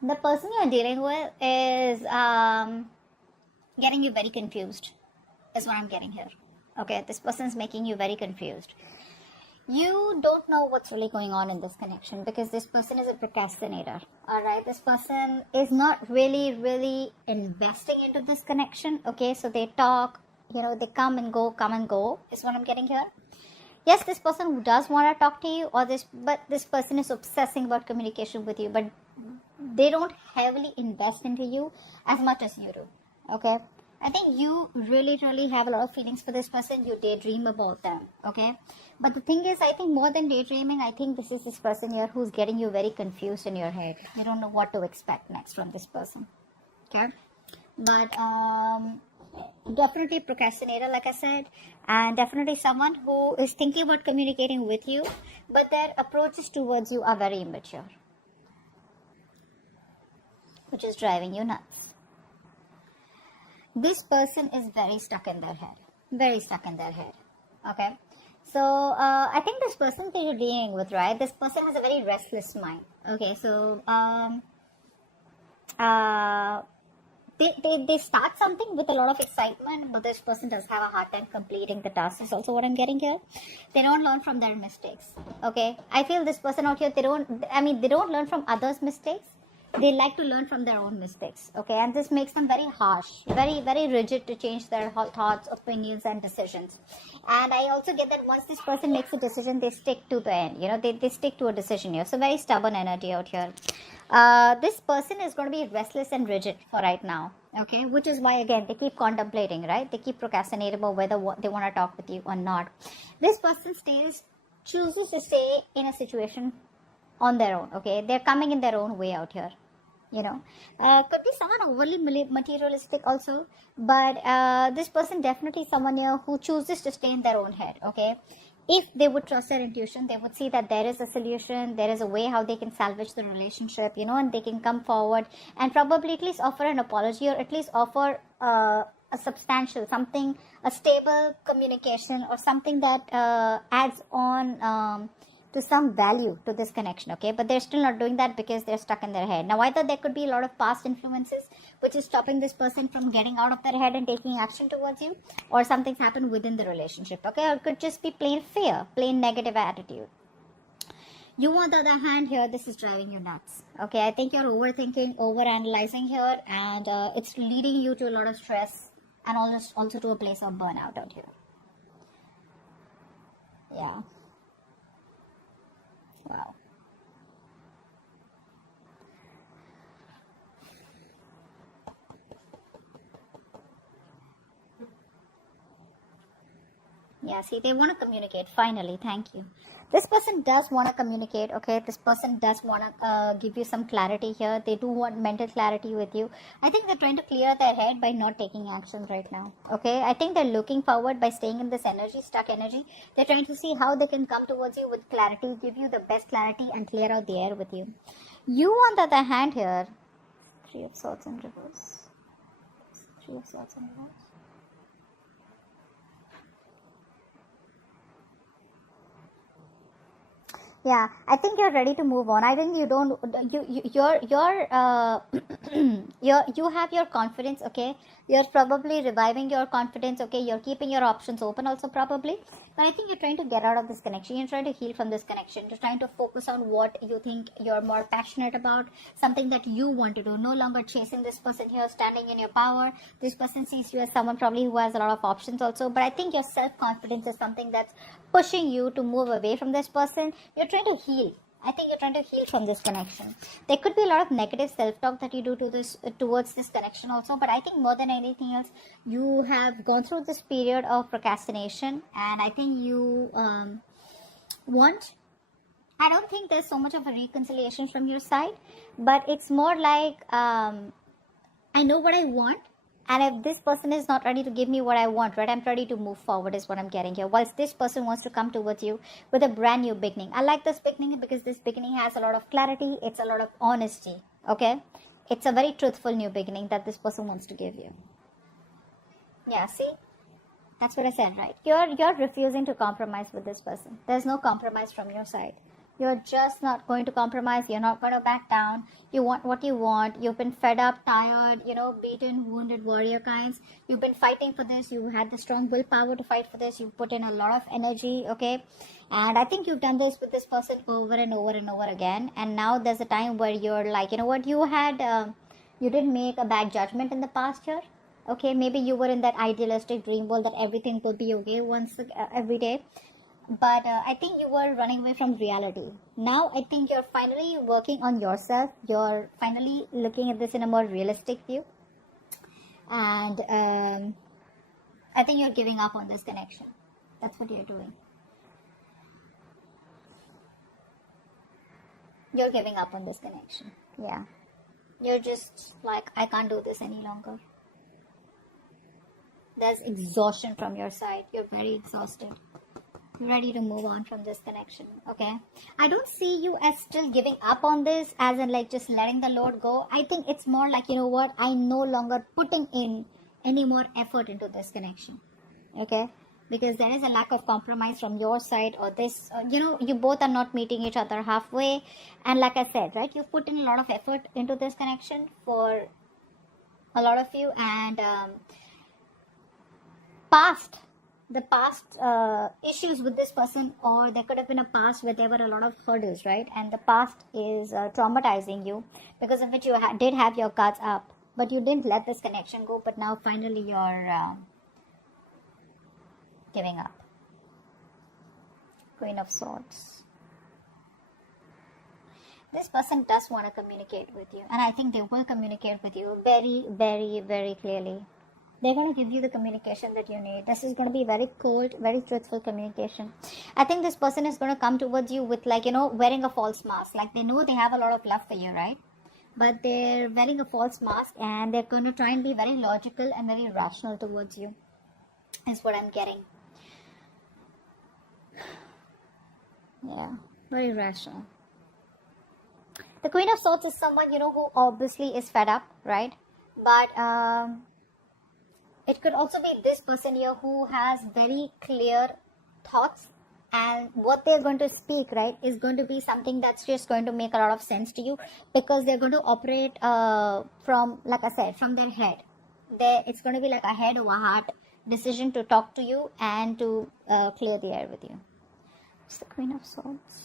The person you're dealing with is getting you very confused, is what I'm getting here. Okay, this person is making you very confused. You don't know what's really going on in this connection because this person is a procrastinator. All right, this person is not really investing into this connection. Okay, so they talk, they come and go, is what I'm getting here. Yes, this person does want to talk to you, but this person is obsessing about communication with you, but they don't heavily invest into you as much as you do. Okay, I think you really have a lot of feelings for this person. You daydream about them. Okay, but the thing is, I think more than daydreaming, I think this is this person here who's getting you very confused in your head. You don't know what to expect next from this person. Okay, but definitely procrastinator, like I said, and definitely someone who is thinking about communicating with you, but their approaches towards you are very immature, which is driving you nuts. This person is very stuck in their head. Okay, so I think this person that you're dealing with, right, this person has a very restless mind. Okay, so they start something with a lot of excitement, but this person does have a hard time completing the task, is also what I'm getting here. They don't learn from their mistakes. Okay, I feel this person out here, they don't learn from others' mistakes. They like to learn from their own mistakes. Okay, and this makes them very harsh, very rigid to change their thoughts, opinions, and decisions. And I also get that once this person makes a decision, they stick to the end. They stick to a decision here. So very stubborn energy out here. This person is going to be restless and rigid for right now. Okay, which is why again they keep contemplating, right? They keep procrastinating about whether they want to talk with you or not. This person chooses to stay in a situation on their own. Okay, they're coming in their own way out here. Could be someone overly materialistic also, but this person definitely someone here who chooses to stay in their own head. Okay, if they would trust their intuition, they would see that there is a solution, there is a way how they can salvage the relationship, and they can come forward and probably at least offer an apology, or at least offer a substantial something, a stable communication, or something that adds on to some value to this connection. Okay, but they're still not doing that because they're stuck in their head. Now either there could be a lot of past influences which is stopping this person from getting out of their head and taking action towards you, or something's happened within the relationship. Okay, or it could just be plain fear, plain negative attitude. You, on the other hand, here this is driving you nuts. Okay, I think you're overthinking, overanalyzing here, and it's leading you to a lot of stress and also to a place of burnout out here. Yeah. Wow. Yeah, see, they want to communicate. Finally, thank you. This person does want to communicate. Okay, this person does want to give you some clarity here. They do want mental clarity with you. I think they're trying to clear their head by not taking action right now. Okay, I think they're looking forward by staying in this energy, stuck energy. They're trying to see how they can come towards you with clarity, give you the best clarity, and clear out the air with you. You, on the other hand, here, Three of Swords in reverse. Three of Swords in reverse. Yeah, I think you're ready to move on. I think you don't. You have your confidence. Okay, you're probably reviving your confidence. Okay, you're keeping your options open also probably. But I think you're trying to get out of this connection. You're trying to heal from this connection. You're trying to focus on what you think you're more passionate about, something that you want to do. No longer chasing this person here, standing in your power. This person sees you as someone probably who has a lot of options also. But I think your self-confidence is something that's pushing you to move away from this person. You're trying to heal. I think you're trying to heal from this connection. There could be a lot of negative self-talk that you do towards this connection also, but I think more than anything else, you have gone through this period of procrastination, and I think you want. I don't think there's so much of a reconciliation from your side, but it's more like I know what I want. And if this person is not ready to give me what I want, right, I'm ready to move forward is what I'm getting here. Whilst this person wants to come towards you with a brand new beginning. I like this beginning because this beginning has a lot of clarity. It's a lot of honesty. Okay. It's a very truthful new beginning that this person wants to give you. Yeah, see? That's what I said, right? You're refusing to compromise with this person. There's no compromise from your side. You're just not going to compromise. You're not going to back down. You want what you want. You've been fed up, tired, beaten, wounded warrior kinds. You've been fighting for this. You had the strong willpower to fight for this. You put in a lot of energy, okay? And I think you've done this with this person over and over and over again. And now there's a time where you're like, you know what, you didn't make a bad judgment in the past year. Okay, maybe you were in that idealistic dream world that everything will be okay every day. But I think you were running away from reality. Now I think you're finally working on yourself. You're finally looking at this in a more realistic view. And I think you're giving up on this connection. That's what you're doing. You're giving up on this connection. Yeah. You're just like, I can't do this any longer. There's exhaustion from your side. You're very exhausted. You're ready to move on from this connection. Okay. I don't see you as still giving up on this, as in like just letting the load go. I think it's more like, you know what, I'm no longer putting in any more effort into this connection. Okay. Because there is a lack of compromise from your side, or this, you both are not meeting each other halfway. And like I said, right, you put in a lot of effort into this connection for a lot of you. And the past issues with this person, or there could have been a past where there were a lot of hurdles, right? And the past is traumatizing you, because of which you did have your guards up, but you didn't let this connection go. But now finally you're giving up. Queen of Swords. This person does want to communicate with you, and I think they will communicate with you very, very, very clearly. They're going to give you the communication that you need. This is going to be very cold, very truthful communication. I think this person is going to come towards you with, like, wearing a false mask. Like, they know they have a lot of love for you, right? But they're wearing a false mask, and they're going to try and be very logical and very rational towards you, is what I'm getting. Yeah, very rational. The Queen of Swords is someone, who obviously is fed up, right? But it could also be this person here who has very clear thoughts, and what they're going to speak, right, is going to be something that's just going to make a lot of sense to you, because they're going to operate from, like I said, from their head. It's going to be like a head over heart decision to talk to you and to clear the air with you. It's the Queen of Swords.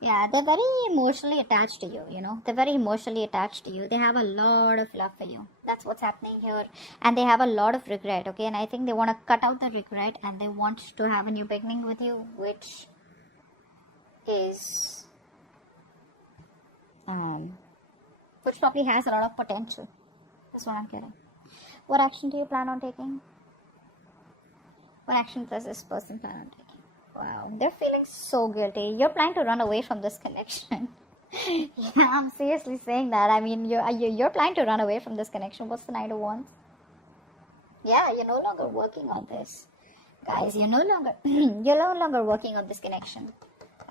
Yeah, they're very emotionally attached to you, They're very emotionally attached to you. They have a lot of love for you. That's what's happening here. And they have a lot of regret, okay? And I think they want to cut out the regret, and they want to have a new beginning with you, which is... which probably has a lot of potential. That's what I'm getting. What action do you plan on taking? What action does this person plan on taking? Wow, they're feeling so guilty. You're planning to run away from this connection. Yeah, I'm seriously saying that. I mean, you're planning to run away from this connection. What's the Knight of Wands? Yeah, you're no longer working on this. Guys, you're no longer working on this connection.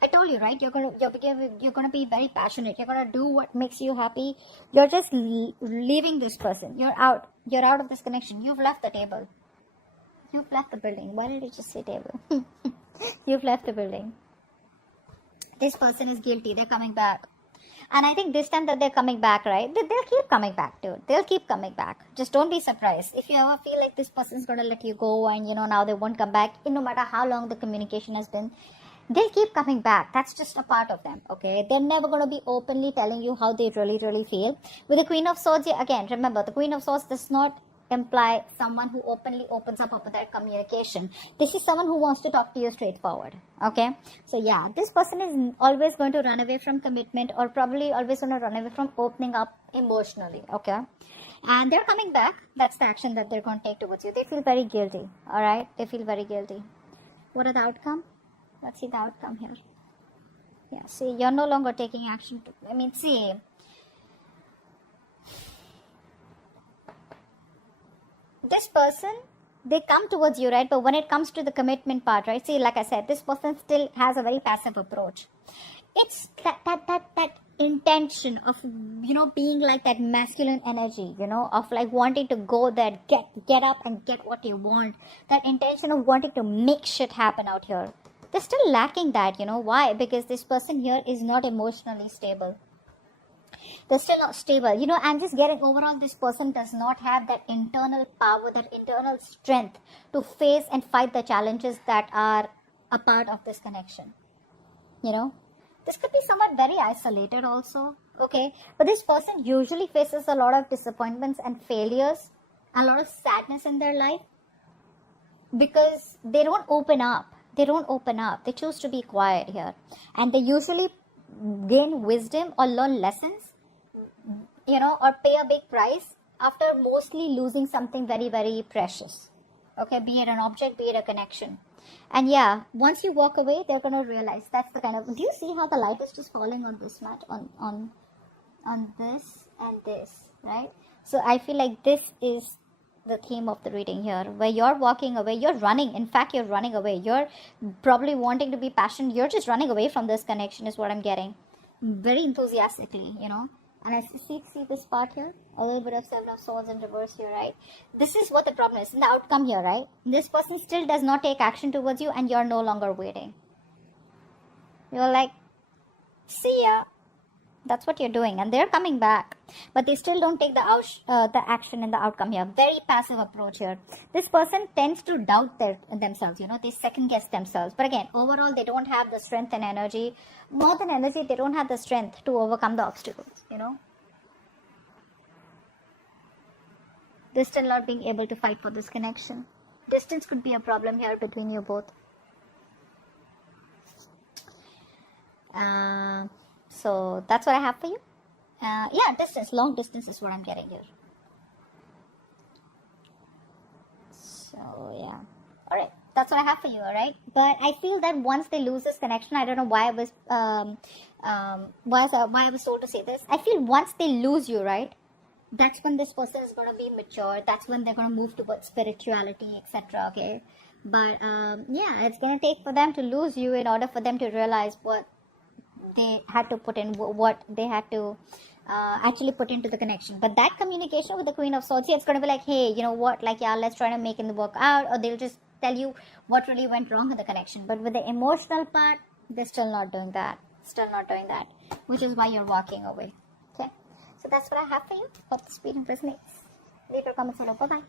I told you, right? You're gonna be very passionate. You're gonna do what makes you happy. You're just leaving this person. You're out. You're out of this connection. You've left the table. You've left the building. Why did you just say table? You've left the building. This person is guilty. They're coming back. And I think this time that they're coming back, right? They'll keep coming back, dude. They'll keep coming back. Just don't be surprised. If you ever feel like this person's going to let you go and, now they won't come back, no matter how long the communication has been, they'll keep coming back. That's just a part of them, okay? They're never going to be openly telling you how they really, really feel. With the Queen of Swords, again, remember, the Queen of Swords does not imply someone who openly opens up about their communication. This is someone who wants to talk to you straightforward, okay? So yeah, this person is always going to run away from commitment, or probably always going to run away from opening up emotionally, okay? And they're coming back. That's the action that they're going to take towards you. They feel very guilty, all right? They feel very guilty. What are the outcome? Let's see the outcome here. Yeah, see, you're no longer taking action. See, this person, they come towards you, right? But when it comes to the commitment part, right? See, like I said, this person still has a very passive approach. It's that intention of, being like that masculine energy, of like wanting to go there, get up and get what you want, that intention of wanting to make shit happen out here. They're still lacking that. Why? Because this person here is not emotionally stable. They're still not stable. I'm just getting overall, this person does not have that internal power, that internal strength to face and fight the challenges that are a part of this connection. This could be somewhat very isolated also, okay? But this person usually faces a lot of disappointments and failures, a lot of sadness in their life, because they don't open up. They choose to be quiet here. And they usually gain wisdom or learn lessons, or pay a big price after mostly losing something very, very precious. Okay, be it an object, be it a connection. And yeah, once you walk away, they're going to realize that's the kind of... Do you see how the light is just falling on this mat? On this and this, right? So I feel like this is the theme of the reading here, where you're walking away, you're running. In fact, you're running away. You're probably wanting to be passionate. You're just running away from this connection is what I'm getting. Very enthusiastically, And I see this part here, a little bit of Seven of Swords in reverse here, right? This is what the problem is. In the outcome here, right? This person still does not take action towards you, and you're no longer waiting. You're like, see ya. That's what you're doing, and they're coming back. But they still don't take the action in the outcome here. Very passive approach here. This person tends to doubt themselves, They second guess themselves. But again, overall, they don't have the strength and energy. More than energy, they don't have the strength to overcome the obstacles, They're still not being able to fight for this connection. Distance could be a problem here between you both. So that's what I have for you. Yeah, distance, long distance is what I'm getting here. So yeah, all right, that's what I have for you. All right, but I feel that once they lose this connection, I don't know why I was why I was told to say this. I feel once they lose you, right, that's when this person is going to be mature. That's when they're going to move towards spirituality, etc. Okay, but yeah, it's going to take for them to lose you in order for them to realize what they had to put in, what they had to actually put into the connection. But that communication with the Queen of Swords, it's going to be like, hey, you know what, like, yeah, let's try to make it work out, or they'll just tell you what really went wrong with the connection. But with the emotional part, they're still not doing that, which is why you're walking away. Okay, so that's what I have for you. Hope this reading resonates. Leave your comments below. Bye bye.